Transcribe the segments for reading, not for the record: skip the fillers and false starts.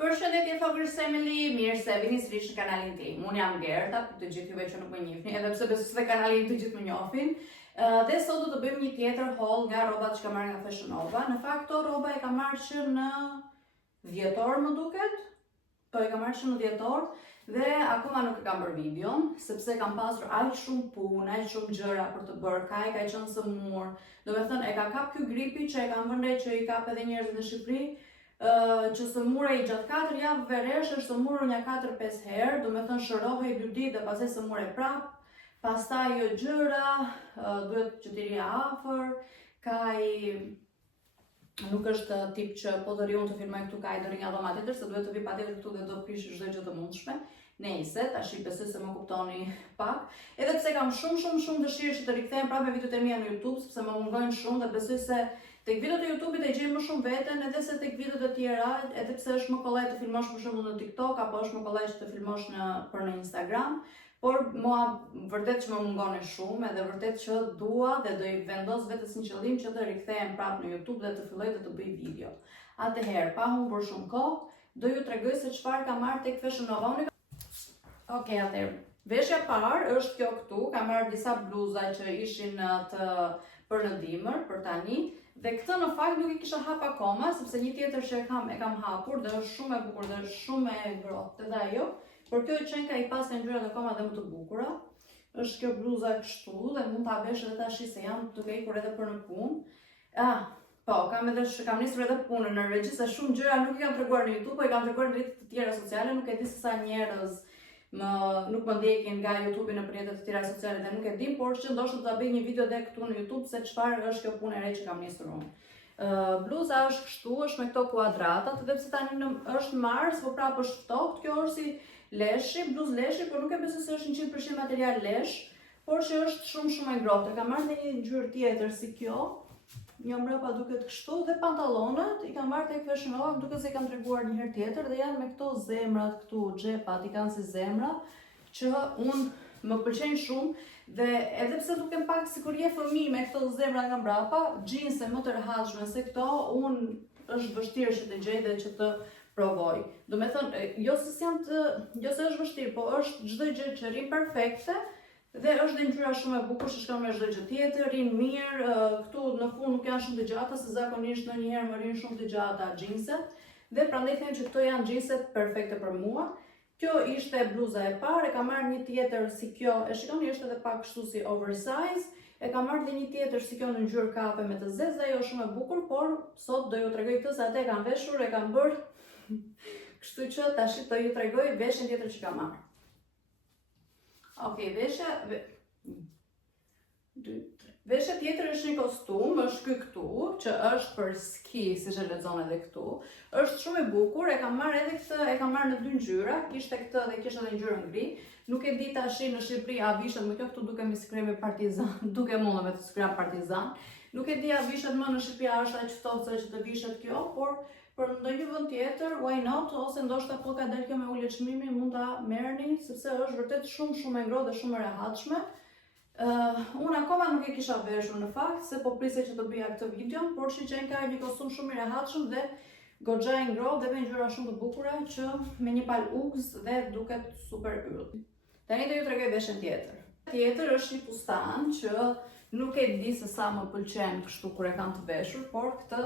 Përshëndetje Focus Family, mirë se vini sërish në kanalin tim. Unë jam Gerta, të gjithë juve që nuk më njihni, edhe pse besoj se kanalin të gjithë më njohin. Dhe sot do të bëjmë një tjetër haul nga rrobat që kam marrë nga Fashion Nova. Në fakt këto rroba e kam marrë që në dhjetor më duket. Po e kam marrë që në dhjetor dhe akoma nuk e kam bërë videon, sepse kam pasur aq shumë punë, aq shumë gjëra për të bërë, ka qenë sëmur. Domethënë e ka kap ky gripi që e kam vënë që i kap edhe njerëzit në Shqipëri. Që sëmura i gjatë 4 javëve resh është sëmurur një 4-5 herë, do me thënë shërohej 2 ditë dhe pastaj sëmure prap, pastaj jo gjëra, duhet që t'i rija afër, nuk është tip që po të ri unë të filmoj këtu ka i dëri nga dhoma tjetër, se duhet të vi patjetër këtu dhe do të pish çdo gjë të mundshme. Nejse, tash i besoj se më kuptoni pak. Edhe pse kam shumë dëshirë që të rikthehem prapë me videot e mia në YouTube, sepse më mungojnë shumë dhe besoj se tek videot e YouTube-it e gjej më shumë veten, edhe se tek videot e tjera, edhe pse është më kollaj të filmosh për shembull në TikTok apo është më kollaj të filmosh në Instagram, por mua vërtet që më mungon shumë, edhe vërtet që dua dhe do i vendos vetes një qëllim që të rikthehem prapë në YouTube dhe të filloj të bëj video. Atëherë, pa humbur shumë kohë, do ju tregoj se çfarë kam marrë tek Fashion Nova. Okej, atëherë, veshja parë është kjo këtu, kam marrë disa bluza që ishin për në dimër, për tani. Dhe këtë në fakt nuk i kisha hap akoma, sepse një tjetër që e kam hapur dhe është shumë e bukur dhe është shumë e ngrohtë edhe ajo, por kjo qenka i pas ka ngjyrat akoma dhe më të bukura. Është kjo bluza kështu dhe mund ta vesh edhe tash se jam duke ikur edhe për në punë. Po, kam nisur edhe punën në Norvegjë, se shumë gjëra nuk i kam treguar në YouTube, po i kam treguar në rrjetet të tjera sociale, nuk e di se sa njerëz nuk më ndjekin nga YouTube në rrjetet të tjera sociale dhe nuk e di, por që ndoshta do ta bëj një video edhe këtu në YouTube se çfarë është kjo punë e re që kam nisur unë. Bluza është kështu, është me këto kuadratat, edhe pse tani është mars, po prapë është ftohtë. Kjo është si leshi, bluzë leshi, por nuk e besoj se është 100% material lesh, por që është shumë e ngrohtë. Kam marrë një ngjyrë tjetër si kjo. Një mbrapa duket kështu dhe pantallonat i kam marrë tek Fashion Nova, duket se i kam treguar një herë tjetër dhe janë me këto zemrat këtu, xhepat i kanë si zemra që unë më pëlqejnë shumë dhe edhe pse duken pak sikur je fëmijë me këto zemra nga mbrapa, xhinse më të rehatshme se këto, unë është vështirë që të gjej dhe që të provoj. Do me thënë, jo se është vështirë, po është çdo gjë që rrin perfekte. Dhe është dhe ngjyra shumë e bukur që shkon me çdo gjë tjetër, rin mirë, këtu në fund nuk janë shumë të gjata, se zakonisht ndonjëherë më rin shumë të gjata xhinset, dhe prandaj them që këto janë xhinset perfekte për mua. Kjo ishte bluza e parë, e kam marrë një tjetër si kjo, e shikoni është edhe pak kështu si oversize, e kam marrë dhe një tjetër si kjo në ngjyrë kafe me të zezë, ajo shumë e bukur, por sot do ju tregoj këtë se atë e kam veshur, e kam bërë, kështu që tash do ju tregoj veshjen tjetër që kam marrë. Okej, veshja tjetër është një kostum, është ky këtu, që është për ski, siç e lexon edhe këtu. Është shumë i bukur, e kam marrë edhe këtë, e kam marrë në 2 ngjyra, kishte këtë dhe kishte edhe ngjyrën gri. Nuk e di tash në Shqipëri a vishet më kjo këtu duke mi skremi partizan, duke mundë me të skrem partizan. Nuk e di a vishet më në Shqipëri a është aq ftohtë që të vishet kjo, por për ndonjë vend tjetër, why not, ose ndoshta po ka dalë kjo me ulje çmimi, mund ta merrni, sepse është vërtet shumë e ngrohtë dhe shumë e rehatshme. Unë akoma nuk e kisha veshur në fakt, se po prisej që të bëja këtë video, por shiqen ka një kostum shumë i rehatshëm dhe goxha i ngrohtë dhe me ngjyra shumë të bukura që me një pal ugz dhe duket super yll. Tani do ju tregoj veshjen tjetër. Tjetër është një fustan që nuk e di se sa më pëlqen kështu kur e kam të veshur, por këtë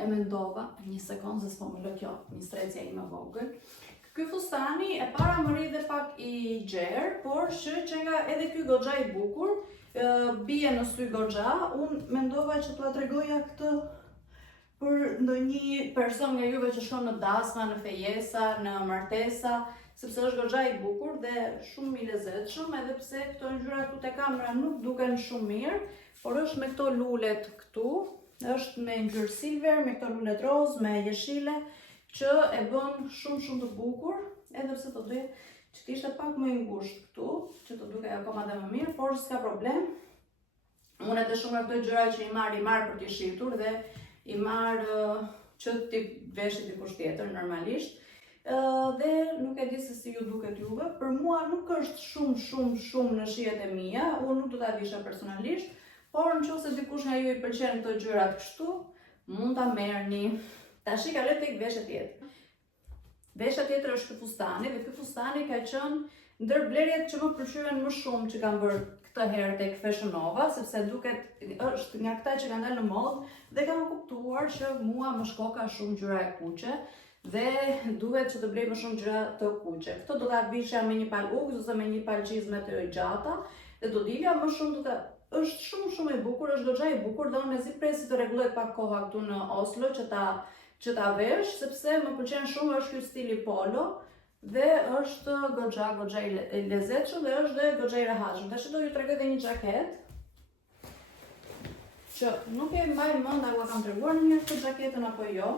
e mendova, një sekondë se s'po më lë kjo, një strecja ime vogël. Ky fustani e para më rri dhe pak i gjerë, por që nga edhe ky goxha i bukur, bie në sy goxha, unë mendova që t'ua tregoja këtë për ndonjë person nga juve që shkon në dasma, në fejesa, në martesa, sepse është goxha i bukur dhe shumë i lezetshëm, edhe pse këto ngjyra këtu te kamera nuk duken shumë mirë, por është me këto lulet këtu, është me ngjyrë silver, me këto lulet roz, me jeshile, që e bën shumë të bukur, edhe pse të doja që të ishte pak më i ngushtë këtu, që të dukej akoma dhe më mirë, por s'ka problem. Unë edhe shumë këto gjëra që i marr për t'i shitur dhe i marr që t'i veshit dikush tjetër normalisht. Dhe nuk e di se si ju duket juve, për mua nuk është shumë në shijet e mia, unë nuk do ta visha personalisht, por nëse dikush nga ju i pëlqen këto gjërat kështu, mund ta merrni. Tash kaloj tek veshja tjetër. Veshja tjetër është ky fustani, dhe ky fustani ka qenë ndër blerjet që më pëlqyen më shumë që kam bërë këtë herë tek Fashion Nova, sepse duket është nga këta që kanë dalë në modë dhe kam kuptuar që mua më shkoka shumë gjëra e kuqe dhe duhet që të blej më shumë gjëra të kuqe. Këto do ta vishja me një palë ugë ose me një palë çizme të gjata dhe do dilja më shumë është shumë e bukur, është goxha e bukur, dhe unë mezi presi të rregullohet pak koha këtu në Oslo që ta vesh, sepse më pëlqen shumë, është ky stili polo dhe është goxha i lezetshëm dhe është dhe goxha i rehatshëm. Tash do ju tregoj edhe një xhaketë që nuk e mbaj mend a u kam treguar në një këtë xhaketën apo jo.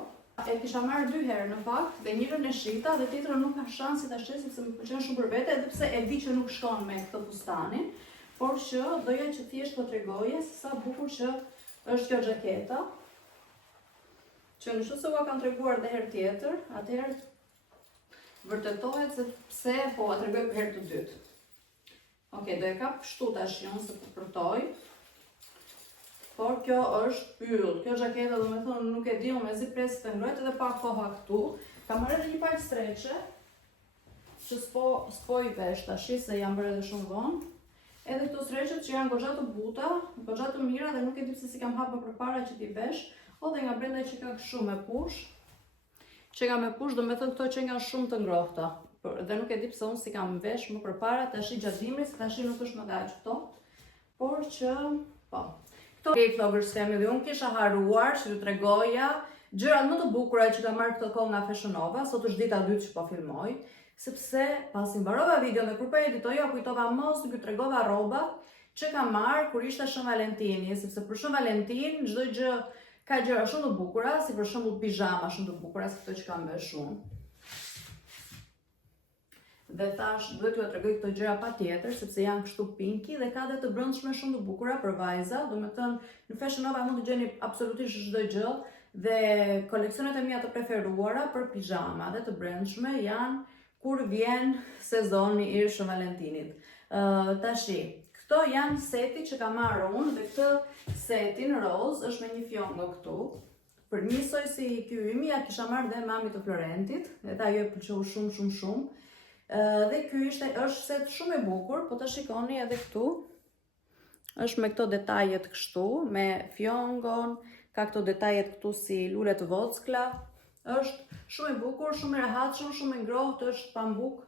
E kisha marrë 2 herë në fakt, dhe njërën e shita dhe tjetrën nuk ka shansi ta sheh sepse më pëlqen shumë për vete, edhe pse e di që nuk shkon me këtë fustanin, por që doja që thjesht po tregoje se sa bukur që është kjo xhaketa. Që në se ua kam treguar dhe herë tjetër, atëherë vërtetohet se po ua tregoj për herë të dytë. Okej, do e kap kështu tash se po përtoj. Por kjo është yll. Kjo xhaketa domethënë nuk e di, unë mezi presi të ngrohet edhe pak koha këtu. Kam marrë një palë streqe që s'po i vesh tash se jam bërë edhe shumë vonë. Edhe këto streqet që janë goxha të buta, goxha të mira dhe nuk e di pse si kam hapur përpara që t'i vesh. O dhe nga brenda që ka shumë me push. Që ka me push, do me thënë këto që nga shumë të ngrohta. Dhe nuk e di pse unë si kam vesh më përpara, tashi gjatë dimrit, tashi nuk është më kaq këto. Por që, po. Këto vloggers family, unë kisha haruar që ju tregoja gjërat më të bukura që kam marrë këtë kohë nga Fashion Nova, sot është dita 2 që po filmoj, sepse pasi mbarova videon dhe kur po editoja, kujtova mos nuk ju tregova rrobat që kam marrë kur ishte Shën Valentini, sepse për Shën Valentin çdo gjë ka gjëra shumë të bukura, si për shembull pijama shumë të bukura, si këto që kam vesh unë. Dhe thash, duhet t'ju tregoj këto gjëra patjetër, sepse janë kështu pinki dhe ka dhe të brendshme shumë të bukura për vajza. Domethënë, në Fashion Nova mund të gjeni absolutisht çdo gjë dhe koleksionet e mia të preferuara për pijama dhe të brendshme janë kur vjen sezoni i Shën Valentinit. Tashi, këto janë seti që kam marrë unë dhe këtë setin roz është me një fjongo këtu. Për njësoj si ky imi, ja kisha marrë dhe mamit të Florentit, dhe ta ju e pëlqeu shumë. Dhe ky është set shumë i bukur, po ta shikoni edhe këtu. Është me këto detajet kështu, me fjongon, ka këto detajet këtu si lule të vockla. Është shumë i bukur, shumë i rehatshëm, shumë i ngrohtë, është pambuk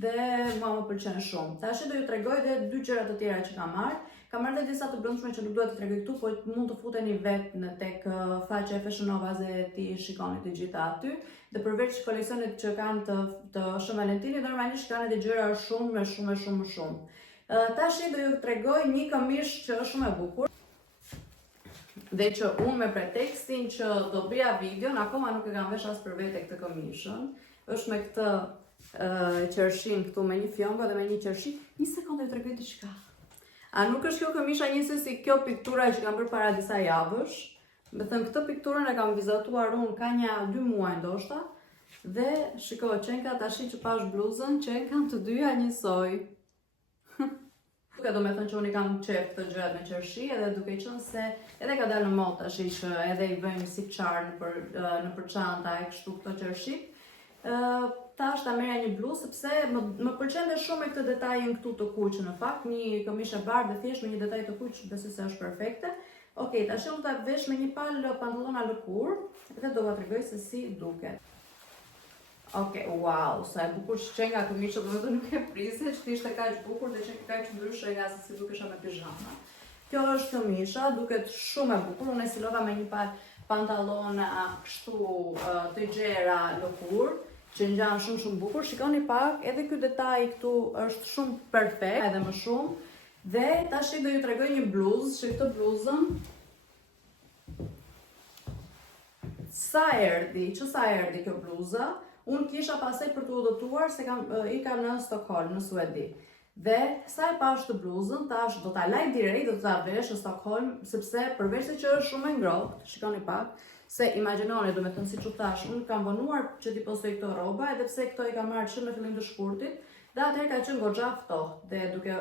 dhe mua më pëlqen shumë. Tash do ju tregoj edhe 2 gjëra të tjera që kam marrë. Kam marrë edhe disa të brendshme që nuk dua t'i tregoj këtu, po mund të futeni vetë në tek faqja e Fashion Nova dhe ti shikoni të gjitha aty. Dhe përveç koleksionit që kanë të Shën Valentinit, normalisht kanë edhe gjëra shumë. Tashi do ju tregoj një këmish që është shumë e bukur. Dhe që unë me pretekstin që do bëja videon, akoma nuk e kam vesh as për vete këtë këmishën. Është me këtë qershin këtu me një fjongo dhe me një qershi. Një sekondë ju tregoj diçka. A nuk është kjo këmisha njësoj si kjo piktura që kam bërë para disa javësh? Me thënë, këtë pikturën e kam vizatuar unë ka një 2 muaj ndoshta. Dhe shiko, qenka tashi që pash bluzën, qenka të dyja njësoj. Duke do me thënë që unë i kam qef të gjërat me qershi, edhe duke qenë se edhe ka dalë në mod tashi që edhe i bëjmë si qarë në për çanta e kështu këto qershit. Tash ta merja një bluzë sepse më pëlqen dhe shumë me këtë detajin këtu të kuq në fakt, një këmishë e bardhë dhe thjesht me një detaj të kuq, besoj se është perfekte. Okej, tash unë ta vesh me një palë pantallona lëkur dhe do t'ju tregoj se si duket. Okej, wow, sa e bukur që nga këmisha, domethënë nuk e prisja që ishte kaq bukur dhe që kaq ndryshe nga se si dukesha me pijama. Kjo është këmisha, duket shumë e bukur, unë e silova me një palë pantallona kështu të gjera lëkur, që ngjan shumë bukur. Shikoni pak, edhe ky detaj këtu është shumë perfekt, edhe më shumë. Dhe tash do ju tregoj një bluzë, që këtë bluzën sa erdhi kjo bluza, unë kisha pasaj për të udhëtuar se i kam në Stockholm, në Suedi. Dhe sa e pash të bluzën, tash do ta laj direkt, do ta vesh në Stockholm, sepse përveç se që është shumë e ngrohtë, shikoni pak, se imagjinoni, domethënë siç u thash, unë kam vonuar që t'i postoj këto rroba, edhe pse këto i kam marrë që në fillim të shkurtit, dhe atëherë ka qenë goxha ftohtë, dhe duke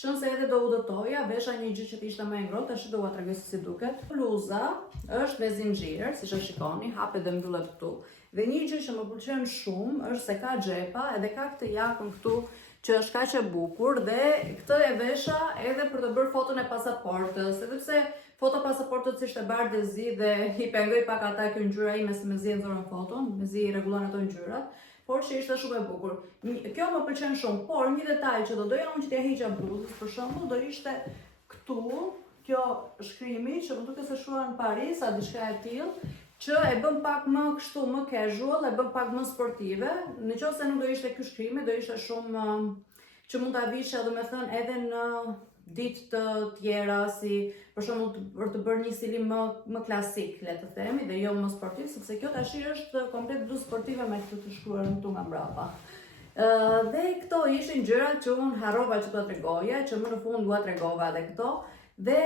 Qënë se edhe do udhëtoja, vesha një gjë që t'ishte më e ngrohtë, tash do ua tregoj se si duket. Bluza është me zinxhir, siç e shikoni, hapet dhe mbyllet këtu. Dhe një gjë që më pëlqen shumë është se ka xhepa edhe ka këtë jakën këtu që është kaq e bukur dhe këtë e vesha edhe për të bërë foton e pasaportës, edhe pse foto pasaportës ishte bardhë dhe zi dhe i pengoj pak ata kjo ngjyra ime se mezi e nxorën foton, mezi i rregullon ato ngjyrat. Por që ishte shumë e bukur. Kjo më pëlqen shumë, por një detaj që do doja unë që t'ja hiqja bluzës, për shembull, do ishte këtu, kjo shkrimi që më duket se shuan në Paris, a diçka e tillë, që e bën pak më kështu, më casual, e bën pak më sportive. Nëse nuk do ishte ky shkrimi, do ishte shumë që mund ta vishe, domethënë edhe në ditë të tjera, si për shembull për të bërë një stilim më klasik, le të themi, dhe jo më sportiv, sepse kjo tash është komplet bluzë sportive me këtë të shkruar këtu nga mbrapa. Dhe këto ishin gjërat që unë harrova që t'ua tregoja, që më në fund t'ua tregova edhe këto. Dhe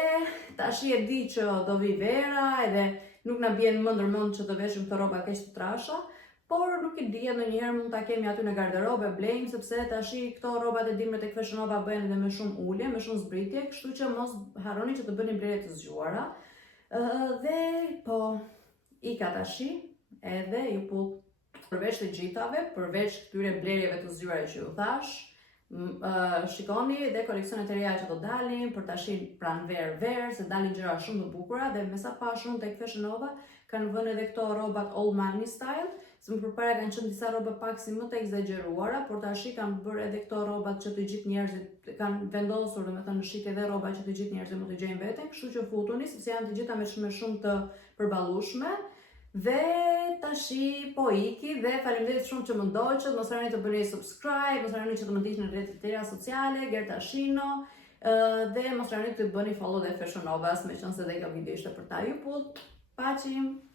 tash e di që do vi vera, edhe nuk na bien më ndërmend që të veshim këto rroba kaq të trasha. Por nuk e di, ndonjëherë mund ta kemi aty në garderobe, blejmë, sepse tash këto rrobat e dimër tek Fashion Nova bëhen edhe me shumë ulje, me shumë zbritje, kështu që mos harroni që të bëni blerje të zgjuara. Dhe po ika tash, edhe ju përveç të gjithave, përveç këtyre blerjeve të zgjuara që ju thash, shikoni dhe koleksionet e reja që do dalin, për tash pranverë, se dalin gjëra shumë të bukura dhe me sa pash unë tek Fashion Nova kanë vënë edhe këto rrobat old money style. Se më përpara kanë qenë disa rroba pak si më të egzageruara, por tash kanë bërë edhe këto rrobat që të gjithë njerëzit kanë vendosur, domethënë në shik edhe rroba që të gjithë njerëzit mund të gjejnë veten, kështu që futuni sepse janë të gjitha me shumë të përballueshme. Dhe tash po iki dhe faleminderit shumë që më ndoqët, mos harroni të bëni subscribe, mos harroni që të më ndiqni në rrjetet e tjera sociale, Gertashino, dhe mos harroni të bëni follow dhe Fashion Novas, meqense edhe kjo video ishte për ta ju pull. Paqim!